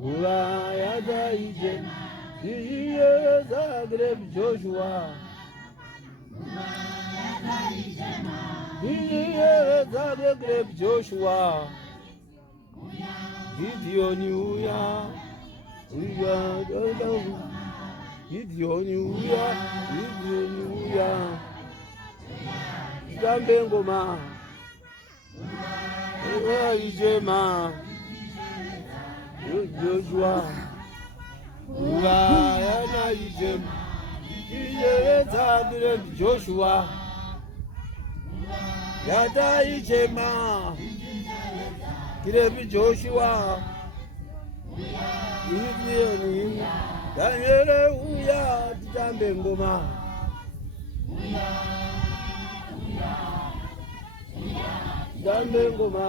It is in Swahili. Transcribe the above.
Ura yada ije, iye Zagreb Joshua. Iye Zagreb Joshua. Gideon uya, uya dodo. Gideon uya. Jambe ngoma. Ura ijema. Joshua. Ura yada ije, iye Zagreb Joshua. Yada ijema. Gideon Joshua. Gideon Daniele uya jambe ngoma. Jambe ngoma.